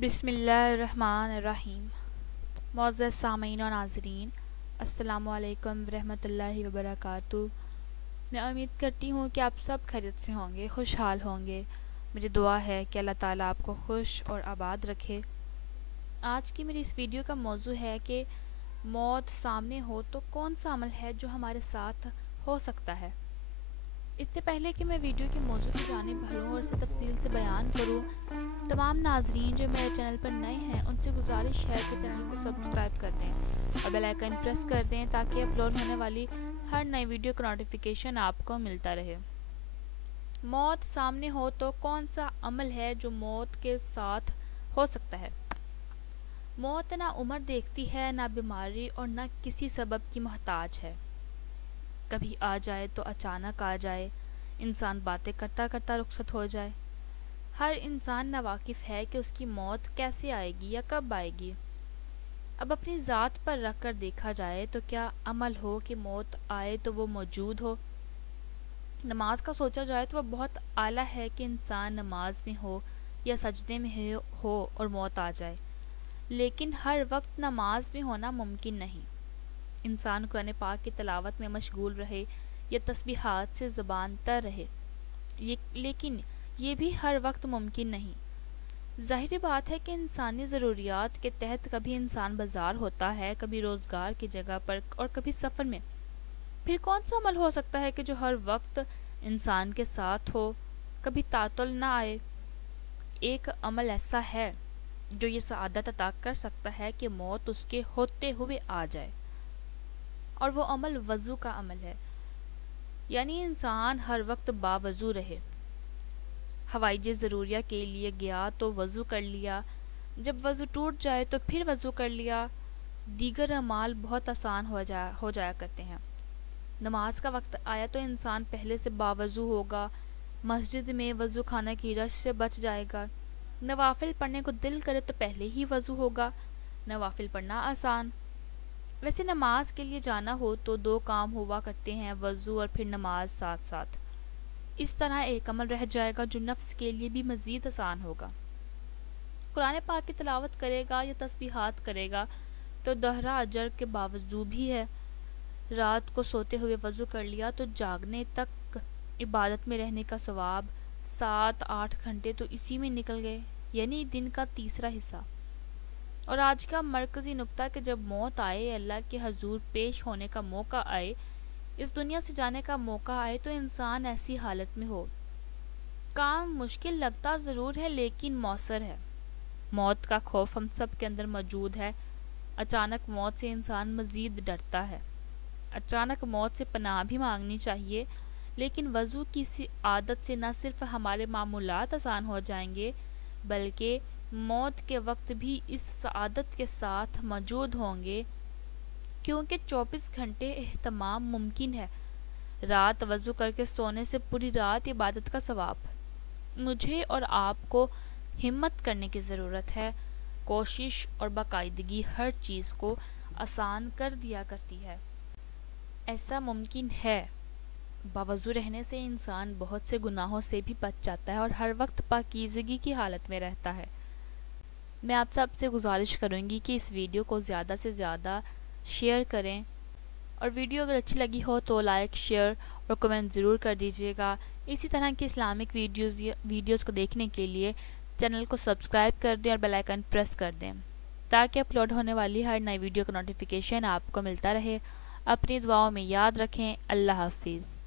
بسم اللہ الرحمن الرحیم۔ معزز سامعین و ناظرین، السلام علیکم ورحمۃ اللہ وبرکاتہ۔ میں امید کرتی ہوں کہ آپ سب خیریت سے ہوں گے، خوشحال ہوں گے۔ میری دعا ہے کہ اللہ تعالیٰ آپ کو خوش اور آباد رکھے۔ آج کی میری اس ویڈیو کا موضوع ہے کہ موت سامنے ہو تو کون سا عمل ہے جو ہمارے ساتھ ہو سکتا ہے۔ اس سے پہلے کہ میں ویڈیو کے موضوع کی جانب بڑھوں اور اسے تفصیل سے بیان کروں، تمام ناظرین جو میرے چینل پر نئے ہیں ان سے گزارش ہے کہ چینل کو سبسکرائب کر دیں اور بیل آئیکن پریس کر دیں تاکہ اپلوڈ ہونے والی ہر نئی ویڈیو کا نوٹیفیکیشن آپ کو ملتا رہے۔ موت سامنے ہو تو کون سا عمل ہے جو موت کے ساتھ ہو سکتا ہے؟ موت نہ عمر دیکھتی ہے، نہ بیماری اور نہ کسی سبب کی محتاج ہے۔ کبھی آ جائے تو اچانک آ جائے، انسان باتیں کرتا کرتا رخصت ہو جائے۔ ہر انسان ناواقف ہے کہ اس کی موت کیسے آئے گی یا کب آئے گی۔ اب اپنی ذات پر رکھ کر دیکھا جائے تو کیا عمل ہو کہ موت آئے تو وہ موجود ہو؟ نماز کا سوچا جائے تو وہ بہت اعلیٰ ہے کہ انسان نماز میں ہو یا سجدے میں ہو اور موت آ جائے، لیکن ہر وقت نماز میں ہونا ممکن نہیں۔ انسان قرآن پاک کی تلاوت میں مشغول رہے یا تسبیحات سے زبان تر رہے، لیکن یہ بھی ہر وقت ممکن نہیں۔ ظاہری بات ہے کہ انسانی ضروریات کے تحت کبھی انسان بازار ہوتا ہے، کبھی روزگار کی جگہ پر اور کبھی سفر میں۔ پھر کون سا عمل ہو سکتا ہے کہ جو ہر وقت انسان کے ساتھ ہو، کبھی تعطل نہ آئے؟ ایک عمل ایسا ہے جو یہ سعادت عطا کر سکتا ہے کہ موت اس کے ہوتے ہوئے آ جائے، اور وہ عمل وضو کا عمل ہے، یعنی انسان ہر وقت باوضو رہے۔ حوائج ضروریہ کے لیے گیا تو وضو کر لیا، جب وضو ٹوٹ جائے تو پھر وضو کر لیا۔ دیگر اعمال بہت آسان ہو جایا کرتے ہیں۔ نماز کا وقت آیا تو انسان پہلے سے باوضو ہوگا، مسجد میں وضو خانہ کی رش سے بچ جائے گا۔ نوافل پڑھنے کو دل کرے تو پہلے ہی وضو ہوگا، نوافل پڑھنا آسان۔ ویسے نماز کے لیے جانا ہو تو دو کام ہوا کرتے ہیں، وضو اور پھر نماز ساتھ ساتھ۔ اس طرح ایک عمل رہ جائے گا جو نفس کے لیے بھی مزید آسان ہوگا۔ قرآن پاک کی تلاوت کرے گا یا تسبیحات کرے گا تو دوہرا اجر کے باوجود بھی ہے۔ رات کو سوتے ہوئے وضو کر لیا تو جاگنے تک عبادت میں رہنے کا ثواب 7-8 گھنٹے تو اسی میں نکل گئے، یعنی دن کا تیسرا حصہ۔ اور آج کا مرکزی نقطہ کہ جب موت آئے، اللہ کے حضور پیش ہونے کا موقع آئے، اس دنیا سے جانے کا موقع آئے تو انسان ایسی حالت میں ہو۔ کام مشکل لگتا ضرور ہے لیکن مؤثر ہے۔ موت کا خوف ہم سب کے اندر موجود ہے۔ اچانک موت سے انسان مزید ڈرتا ہے۔ اچانک موت سے پناہ بھی مانگنی چاہیے، لیکن وضو کی عادت سے نہ صرف ہمارے معمولات آسان ہو جائیں گے بلکہ موت کے وقت بھی اس سعادت کے ساتھ موجود ہوں گے، کیونکہ 24 گھنٹے اہتمام ممکن ہے۔ رات وضو کر کے سونے سے پوری رات عبادت کا ثواب۔ مجھے اور آپ کو ہمت کرنے کی ضرورت ہے۔ کوشش اور باقاعدگی ہر چیز کو آسان کر دیا کرتی ہے۔ ایسا ممکن ہے۔ باوضو رہنے سے انسان بہت سے گناہوں سے بھی بچ جاتا ہے اور ہر وقت پاکیزگی کی حالت میں رہتا ہے۔ میں آپ سب سے گزارش کروں گی کہ اس ویڈیو کو زیادہ سے زیادہ شیئر کریں، اور ویڈیو اگر اچھی لگی ہو تو لائک، شیئر اور کمنٹ ضرور کر دیجیے گا۔ اسی طرح کی اسلامک ویڈیوز کو دیکھنے کے لیے چینل کو سبسکرائب کر دیں اور بیل آئیکن پریس کر دیں تاکہ اپلوڈ ہونے والی ہر نئی ویڈیو کا نوٹیفیکیشن آپ کو ملتا رہے۔ اپنی دعاؤں میں یاد رکھیں۔ اللہ حافظ۔